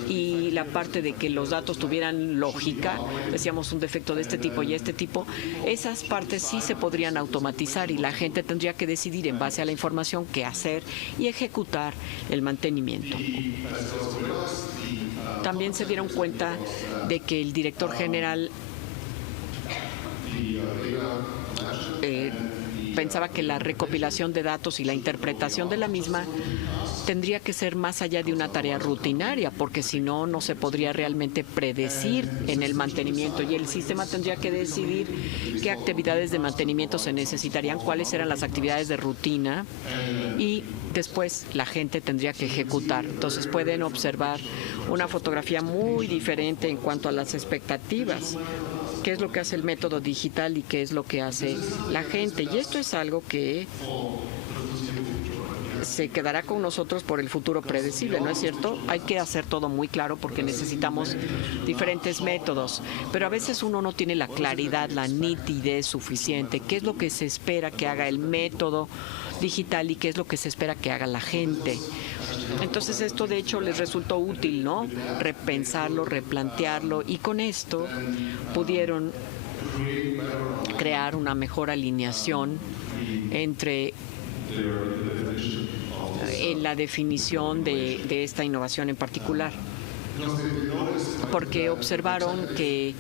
y la parte de que los datos tuvieran lógica, decíamos un defecto de este tipo y este tipo, esas partes sí se podrían automatizar y la gente tendría que decidir en base a la información qué hacer y ejecutar el mantenimiento. También se dieron cuenta de que el director general pensaba que la recopilación de datos y la interpretación de la misma tendría que ser más allá de una tarea rutinaria, porque si no, no se podría realmente predecir en el mantenimiento y el sistema tendría que decidir qué actividades de mantenimiento se necesitarían, cuáles eran las actividades de rutina y después la gente tendría que ejecutar. Entonces pueden observar una fotografía muy diferente en cuanto a las expectativas. Qué es lo que hace el método digital y qué es lo que hace la gente. Y esto es algo que se quedará con nosotros por el futuro predecible, ¿no es cierto? Hay que hacer todo muy claro porque necesitamos diferentes métodos, pero a veces uno no tiene la claridad, la nitidez suficiente. ¿Qué es lo que se espera que haga el método digital y qué es lo que se espera que haga la gente? Entonces esto de hecho les resultó útil, ¿no? Repensarlo, replantearlo y con esto pudieron crear una mejor alineación entre en la definición de esta innovación en particular, porque observaron que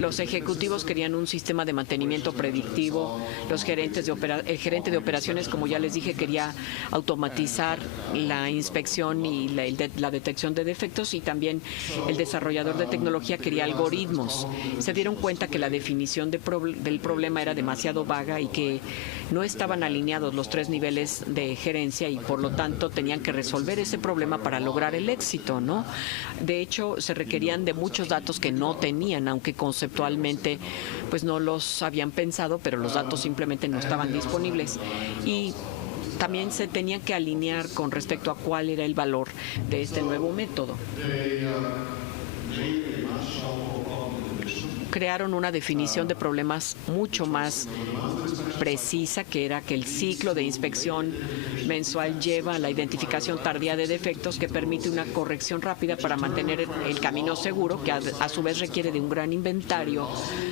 los ejecutivos querían un sistema de mantenimiento predictivo, el gerente de operaciones, como ya les dije, quería automatizar la inspección y la detección de defectos y también el desarrollador de tecnología quería algoritmos. Se dieron cuenta que la definición del problema era demasiado vaga y que no estaban alineados los tres niveles de gerencia y por lo tanto tenían que resolver ese problema para lograr el éxito, ¿no? De hecho, se requerían de muchos datos que no tenían, aunque conceptualmente pues no los habían pensado, pero los datos simplemente no estaban disponibles. Y también se tenían que alinear con respecto a cuál era el valor de este nuevo método. Crearon una definición de problemas mucho más precisa, que era que el ciclo de inspección mensual lleva a la identificación tardía de defectos que permite una corrección rápida para mantener el camino seguro, que a su vez requiere de un gran inventario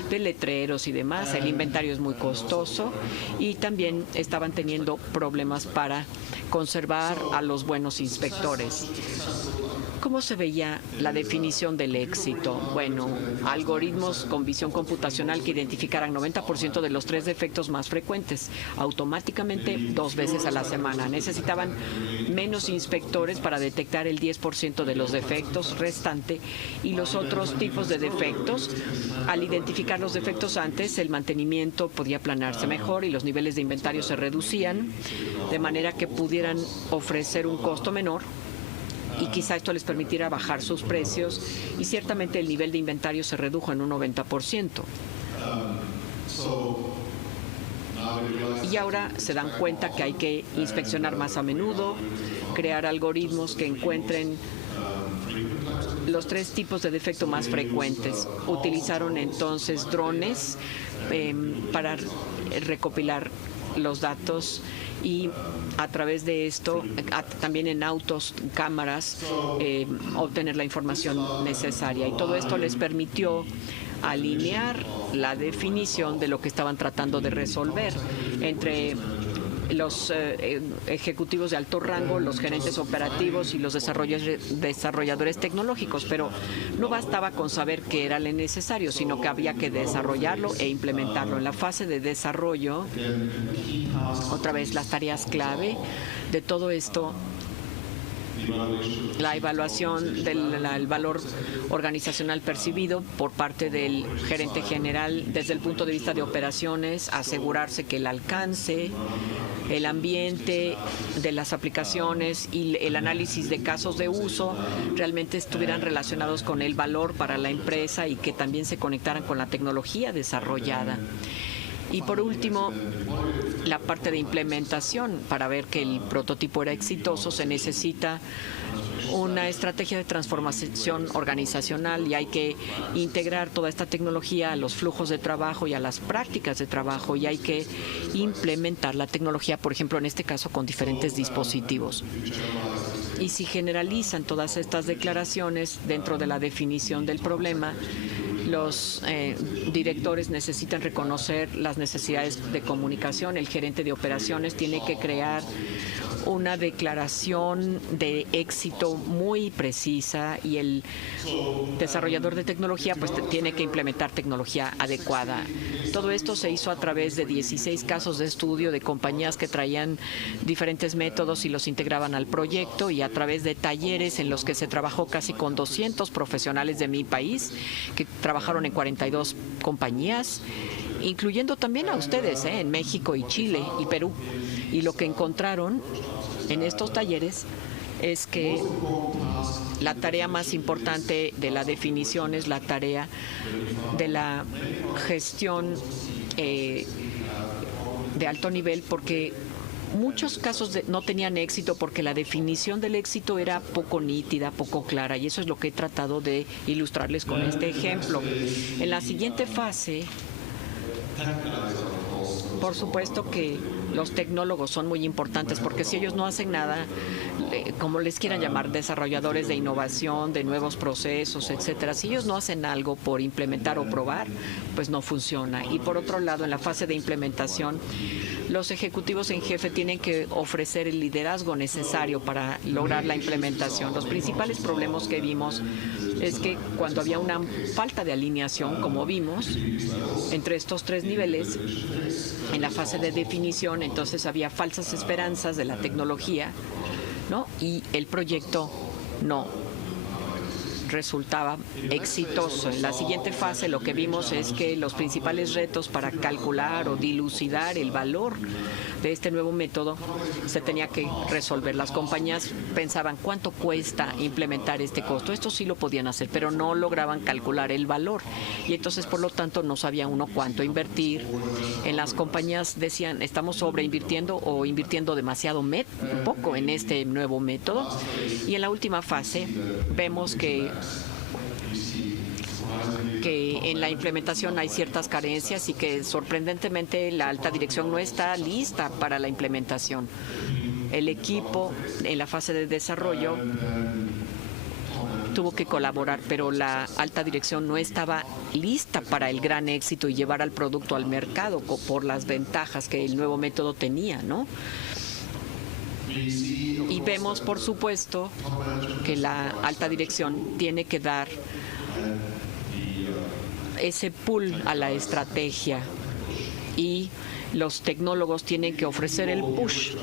de letreros y demás. El inventario es muy costoso y también estaban teniendo problemas para conservar a los buenos inspectores. ¿Cómo se veía la definición del éxito? Bueno, algoritmos con visión computacional que identificaran 90% de los 3 defectos más frecuentes, automáticamente 2 veces a la semana. Necesitaban menos inspectores para detectar el 10% de los defectos restante y los otros tipos de defectos. Al identificar los defectos antes, el mantenimiento podía aplanarse mejor y los niveles de inventario se reducían, de manera que pudieran ofrecer un costo menor, y quizá esto les permitiera bajar sus precios, y ciertamente el nivel de inventario se redujo en un 90%. Y ahora se dan cuenta que hay que inspeccionar más a menudo, crear algoritmos que encuentren los 3 tipos de defecto más frecuentes. Utilizaron entonces drones para recopilar los datos y a través de esto, también en autos, cámaras, obtener la información necesaria. Y todo esto les permitió alinear la definición de lo que estaban tratando de resolver entre los ejecutivos de alto rango, los gerentes operativos y los desarrolladores tecnológicos, pero no bastaba con saber qué era lo necesario, sino que había que desarrollarlo e implementarlo. En la fase de desarrollo, otra vez las tareas clave de todo esto, la evaluación del valor organizacional percibido por parte del gerente general desde el punto de vista de operaciones, asegurarse que el alcance, el ambiente de las aplicaciones y el análisis de casos de uso realmente estuvieran relacionados con el valor para la empresa y que también se conectaran con la tecnología desarrollada. Y por último, la parte de implementación. Para ver que el prototipo era exitoso, se necesita una estrategia de transformación organizacional y hay que integrar toda esta tecnología a los flujos de trabajo y a las prácticas de trabajo, y hay que implementar la tecnología, por ejemplo, en este caso, con diferentes dispositivos. Y si generalizan todas estas declaraciones dentro de la definición del problema, los directores necesitan reconocer las necesidades de comunicación. El gerente de operaciones tiene que crear una declaración de éxito muy precisa y el desarrollador de tecnología pues tiene que implementar tecnología adecuada. Todo esto se hizo a través de 16 casos de estudio de compañías que traían diferentes métodos y los integraban al proyecto, y a través de talleres en los que se trabajó casi con 200 profesionales de mi país que trabajaron en 42 compañías, incluyendo también a ustedes en México y Chile y Perú. Y lo que encontraron en estos talleres es que la tarea más importante de la definición es la tarea de la gestión de alto nivel, porque muchos casos no tenían éxito porque la definición del éxito era poco nítida, poco clara, y eso es lo que he tratado de ilustrarles con este ejemplo. En la siguiente fase, por supuesto que los tecnólogos son muy importantes, porque si ellos no hacen nada, como les quieran llamar, desarrolladores de innovación, de nuevos procesos, etcétera, si ellos no hacen algo por implementar o probar, pues no funciona. Y por otro lado, en la fase de implementación, los ejecutivos en jefe tienen que ofrecer el liderazgo necesario para lograr la implementación. Los principales problemas que vimos es que cuando había una falta de alineación, como vimos, entre estos 3 niveles, en la fase de definición, entonces había falsas esperanzas de la tecnología, ¿no? Y el proyecto no resultaba exitoso. En la siguiente fase lo que vimos es que los principales retos para calcular o dilucidar el valor de este nuevo método se tenía que resolver. Las compañías pensaban cuánto cuesta implementar este costo. Esto sí lo podían hacer, pero no lograban calcular el valor. Y entonces, por lo tanto, no sabía uno cuánto invertir. En las compañías decían, estamos sobreinvirtiendo o invirtiendo demasiado poco en este nuevo método. Y en la última fase vemos que en la implementación hay ciertas carencias y que sorprendentemente la alta dirección no está lista para la implementación. El equipo en la fase de desarrollo tuvo que colaborar, pero la alta dirección no estaba lista para el gran éxito y llevar al producto al mercado por las ventajas que el nuevo método tenía, ¿no? Y vemos, por supuesto, que la alta dirección tiene que dar ese pull a la estrategia y los tecnólogos tienen que ofrecer el push.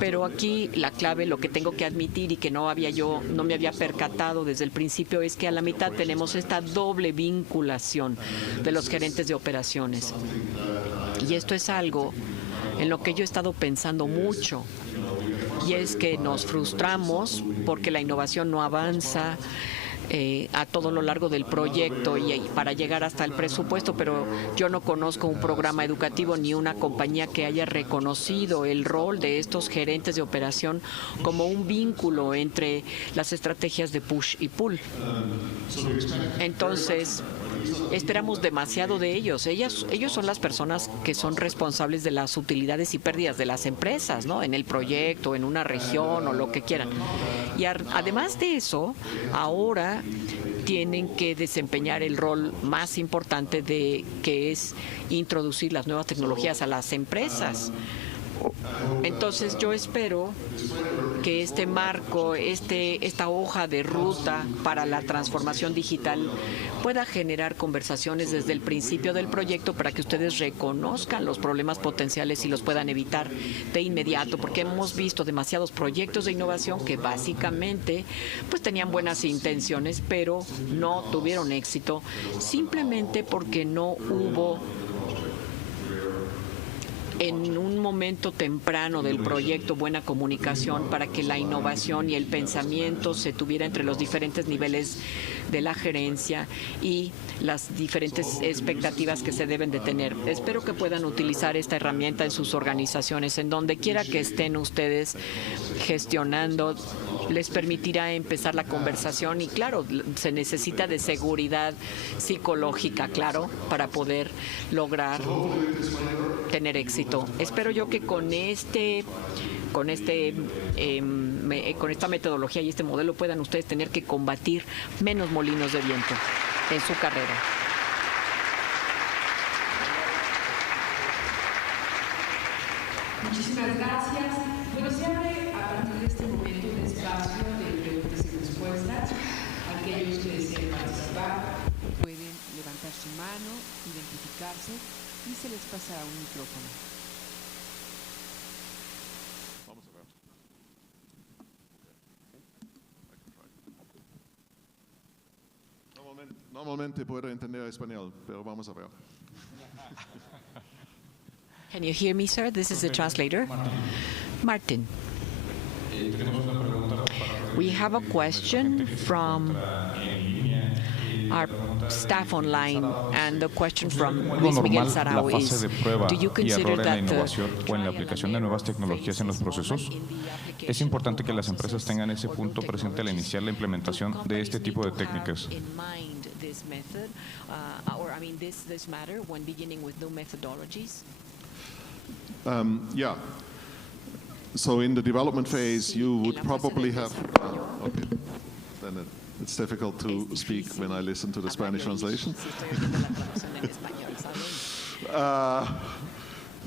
Pero aquí la clave, lo que tengo que admitir y que no me había percatado desde el principio, es que a la mitad tenemos esta doble vinculación de los gerentes de operaciones. Y esto es algo en lo que yo he estado pensando mucho. Y es que nos frustramos porque la innovación no avanza a todo lo largo del proyecto y para llegar hasta el presupuesto, pero yo no conozco un programa educativo ni una compañía que haya reconocido el rol de estos gerentes de operación como un vínculo entre las estrategias de push y pull. Entonces, esperamos demasiado de ellos. Ellos son las personas que son responsables de las utilidades y pérdidas de las empresas, ¿no? En el proyecto, en una región o lo que quieran. Y además de eso, ahora tienen que desempeñar el rol más importante que es introducir las nuevas tecnologías a las empresas. Entonces yo espero que este marco, esta hoja de ruta para la transformación digital pueda generar conversaciones desde el principio del proyecto para que ustedes reconozcan los problemas potenciales y los puedan evitar de inmediato, porque hemos visto demasiados proyectos de innovación que básicamente pues tenían buenas intenciones, pero no tuvieron éxito simplemente porque no hubo en un momento temprano del proyecto buena comunicación para que la innovación y el pensamiento se tuviera entre los diferentes niveles de la gerencia y las diferentes expectativas que se deben de tener. Espero que puedan utilizar esta herramienta en sus organizaciones, en donde quiera que estén ustedes gestionando. Les permitirá empezar la conversación y, claro, se necesita de seguridad psicológica, claro, para poder lograr tener éxito. Espero yo que con esta metodología y este modelo puedan ustedes tener que combatir menos molinos de viento en su carrera. Muchísimas gracias. Bueno, se abre a partir de este momento un espacio de preguntas y respuestas. Aquellos que deseen participar pueden levantar su mano, identificarse y se les pasará un micrófono. Normalmente puedo entender español, pero vamos a ver. Can you hear me, sir? This is the translator. Martin. We have a question from our staff online, and the question from Luis Miguel Sarao is, do you consider that o en la aplicación de nuevas tecnologías en los procesos? Es importante que las empresas tengan ese punto presente al iniciar la implementación de este tipo de técnicas. Yeah. So in the development phase, you would probably have. Okay. Then it's difficult to speak when I listen to the Spanish translation.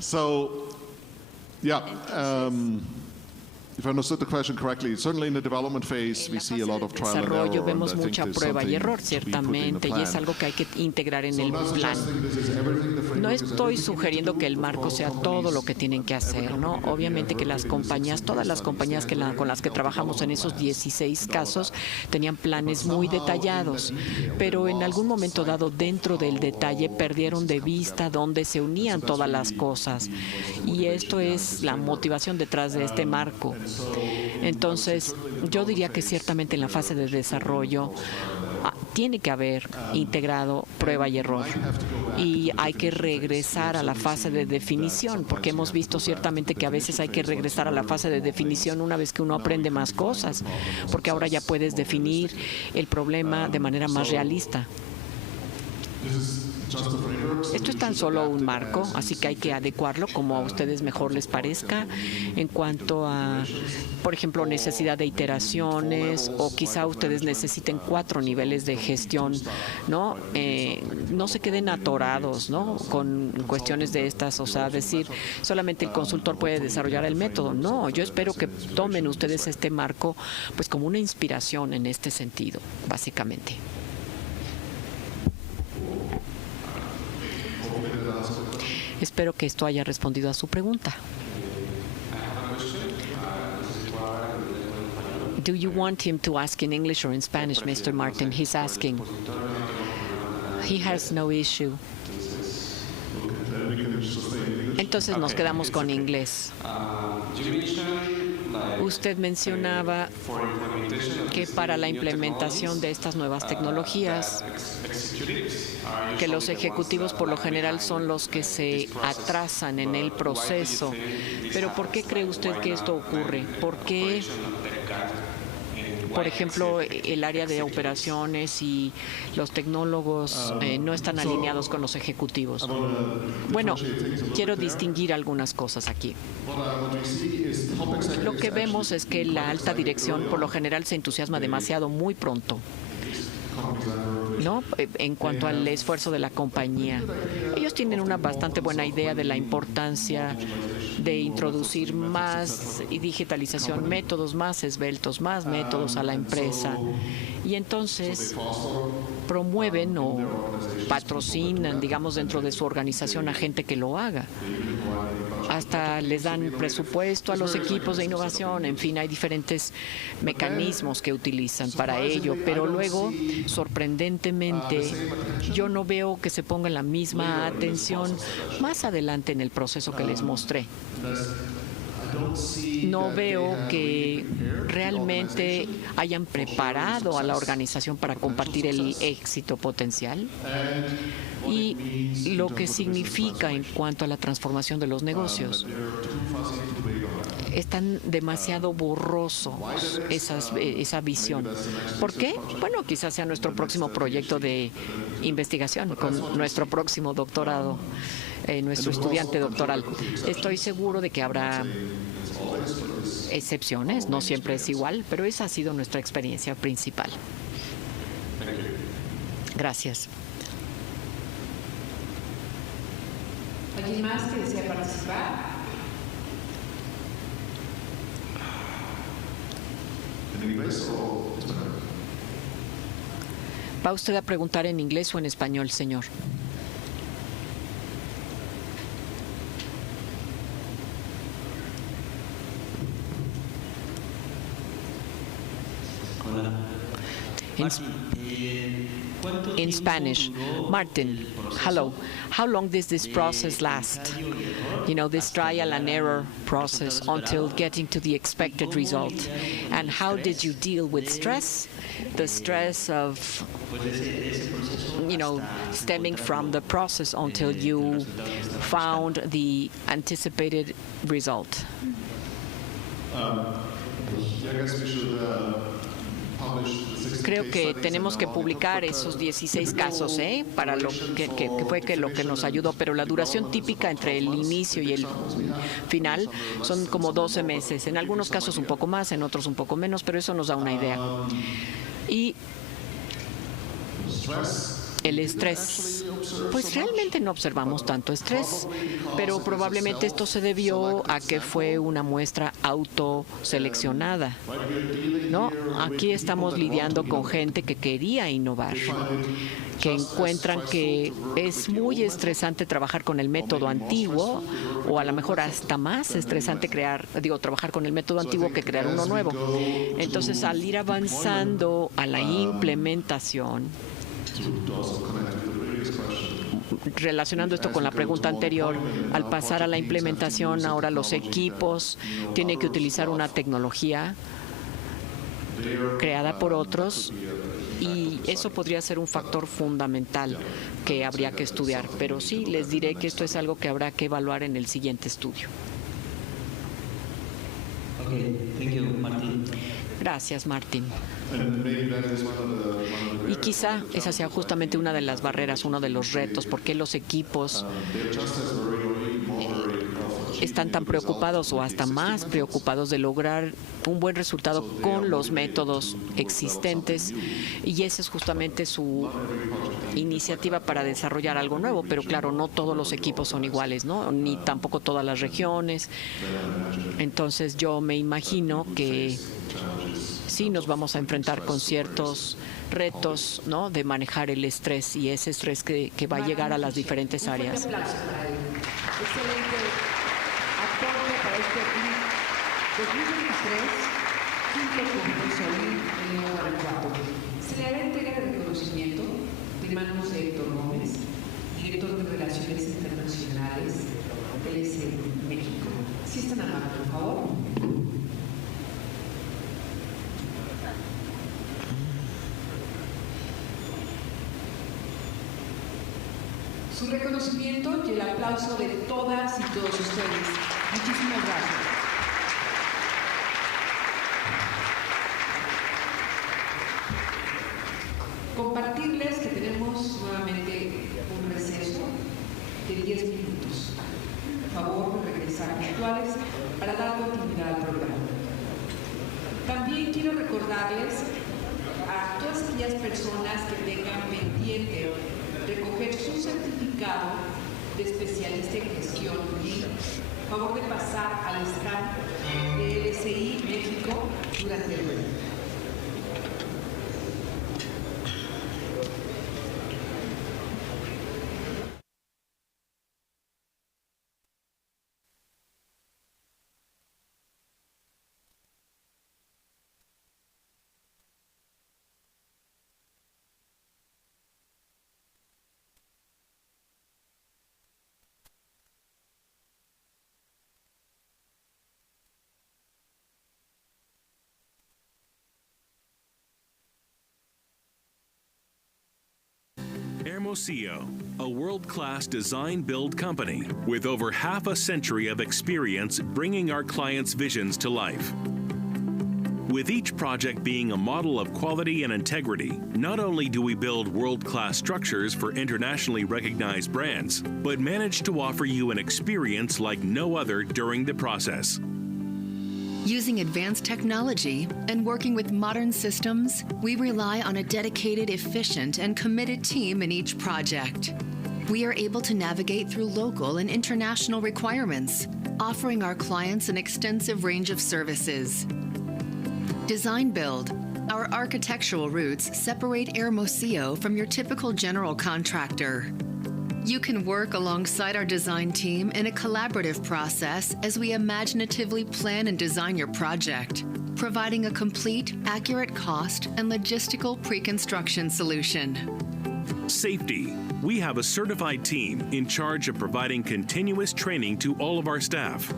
So, yeah. If I understood the question correctly, certainly in the development phase we see a lot of trial and error. Desarrollo vemos and I think mucha there's prueba y something error, to be put in the ciertamente, y es plan. algo que hay que integrar en el So not plan. suggesting this is everything the framework No is estoy everything you sugiriendo need que to el do. marco sea todo lo que tienen que hacer, ¿no? Obviamente que las compañías, todas las compañías con las que trabajamos en esos 16 casos, tenían planes muy detallados, pero en algún momento dado dentro del detalle perdieron de vista dónde se unían todas las cosas. Y esto es la motivación detrás de este marco. Entonces, yo diría que ciertamente en la fase de desarrollo tiene que haber integrado prueba y error. Y hay que regresar a la fase de definición, porque hemos visto ciertamente que a veces hay que regresar a la fase de definición una vez que uno aprende más cosas, porque ahora ya puedes definir el problema de manera más realista. Esto es tan solo un marco, así que hay que adecuarlo como a ustedes mejor les parezca en cuanto a, por ejemplo, necesidad de iteraciones, o quizá ustedes necesiten 4 niveles de gestión, ¿no? No se queden atorados, ¿no?, con cuestiones de estas, o sea, decir solamente el consultor puede desarrollar el método. No, yo espero que tomen ustedes este marco pues como una inspiración en este sentido, básicamente. Espero que esto haya respondido a su pregunta. Do you want him to ask in English or in Spanish, Mr. Martin? He's asking. He has no issue. Entonces nos quedamos con inglés. Usted mencionaba que para la implementación de estas nuevas tecnologías, que los ejecutivos por lo general son los que se atrasan en el proceso. Pero ¿por qué cree usted que esto ocurre? ¿Por qué, por ejemplo, el área de operaciones y los tecnólogos no están alineados con los ejecutivos? Bueno, quiero distinguir algunas cosas aquí. Lo que vemos es que la alta dirección por lo general se entusiasma demasiado muy pronto, ¿no?, en cuanto al esfuerzo de la compañía. Ellos tienen una bastante buena idea de la importancia de introducir más digitalización, métodos más esbeltos, más métodos a la empresa. Y entonces promueven o patrocinan, digamos, dentro de su organización a gente que lo haga. Hasta les dan presupuesto a los equipos de innovación. En fin, hay diferentes mecanismos que utilizan para ello. Pero luego, sorprendentemente, yo no veo que se ponga la misma atención más adelante en el proceso que les mostré. No veo que realmente hayan preparado a la organización para compartir el éxito potencial y lo que significa en cuanto a la transformación de los negocios. Están demasiado borrosos esa visión. ¿Por qué? Bueno, quizás sea nuestro próximo proyecto de investigación con nuestro próximo doctorado, nuestro estudiante doctoral. Estoy seguro de que habrá excepciones, no siempre es igual, pero esa ha sido nuestra experiencia principal. Gracias. ¿Alguien más que desea participar? ¿En inglés o español? ¿Va usted a preguntar en inglés o en español, señor? In Spanish. Martin, hello. How long does this process last? You know, this trial and error process until getting to the expected result. And how did you deal with stress? The stress of, you know, stemming from the process until you found the anticipated result. Creo que tenemos que publicar esos 16 casos, para lo que fue lo que nos ayudó, pero la duración típica entre el inicio y el final son como 12 meses. En algunos casos un poco más, en otros un poco menos, pero eso nos da una idea. Y el estrés, pues realmente no observamos tanto estrés, pero probablemente esto se debió a que fue una muestra autoseleccionada, ¿no? Aquí estamos lidiando con gente que quería innovar, que encuentran que es muy estresante trabajar con el método antiguo, o a lo mejor hasta más estresante trabajar con el método antiguo que crear uno nuevo. Entonces, al ir avanzando a la implementación, relacionando esto con la pregunta anterior, al pasar a la implementación, ahora los equipos tienen que utilizar una tecnología creada por otros, y eso podría ser un factor fundamental que habría que estudiar. Pero sí, les diré que esto es algo que habrá que evaluar en el siguiente estudio. Okay, thank you, Martin. Gracias, Martín. And maybe that is one of the Y quizá esa sea justamente una de las barreras, uno de los retos, porque los equipos they're just as worried or even more worried of están tan preocupados o hasta más preocupados de lograr un buen resultado con los métodos existentes, y esa es justamente su iniciativa para desarrollar algo nuevo. Pero claro, no todos los equipos son iguales, ¿no? Ni tampoco todas las regiones. Entonces yo me imagino que sí nos vamos a enfrentar con ciertos retos, ¿no?, de manejar el estrés, y ese estrés que va a llegar a las diferentes áreas. Un fuerte aplauso para él. Excelente aporte para este 2023, junto con Rosalín en Nuevo Guanajuato. Se le hará entrega de reconocimiento de manos de Héctor Gómez, director de Relaciones Internacionales del México. Si están amables, por favor. Su reconocimiento y el aplauso de todas y todos ustedes. Muchísimas gracias. Compartirles que tenemos nuevamente un receso de 10 minutos. Por favor, de regresar puntuales para dar continuidad al programa. También quiero recordarles a todas aquellas personas que tengan pendiente recoger su certificado de especialista en gestión y favor de pasar al stand de LSI México durante el evento. Hermosillo, a world-class design-build company with over half a century of experience bringing our clients' visions to life. With each project being a model of quality and integrity, not only do we build world-class structures for internationally recognized brands, but manage to offer you an experience like no other during the process. Using advanced technology and working with modern systems, we rely on a dedicated, efficient, and committed team in each project. We are able to navigate through local and international requirements, offering our clients an extensive range of services. Design Build. Our architectural roots separate Hermosillo from your typical general contractor. You can work alongside our design team in a collaborative process as we imaginatively plan and design your project, providing a complete, accurate cost and logistical pre-construction solution. Safety. We have a certified team in charge of providing continuous training to all of our staff,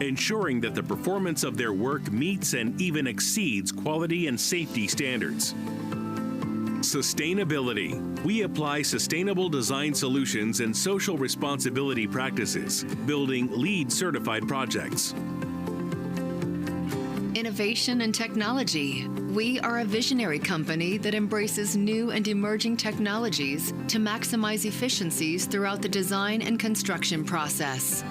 ensuring that the performance of their work meets and even exceeds quality and safety standards. Sustainability. We apply sustainable design solutions and social responsibility practices, building LEED certified projects. Innovation and technology. We are a visionary company that embraces new and emerging technologies to maximize efficiencies throughout the design and construction process.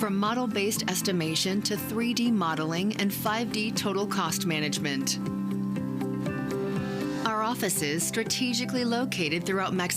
From model-based estimation to 3D modeling and 5D total cost management. Our offices, strategically located throughout Mexico,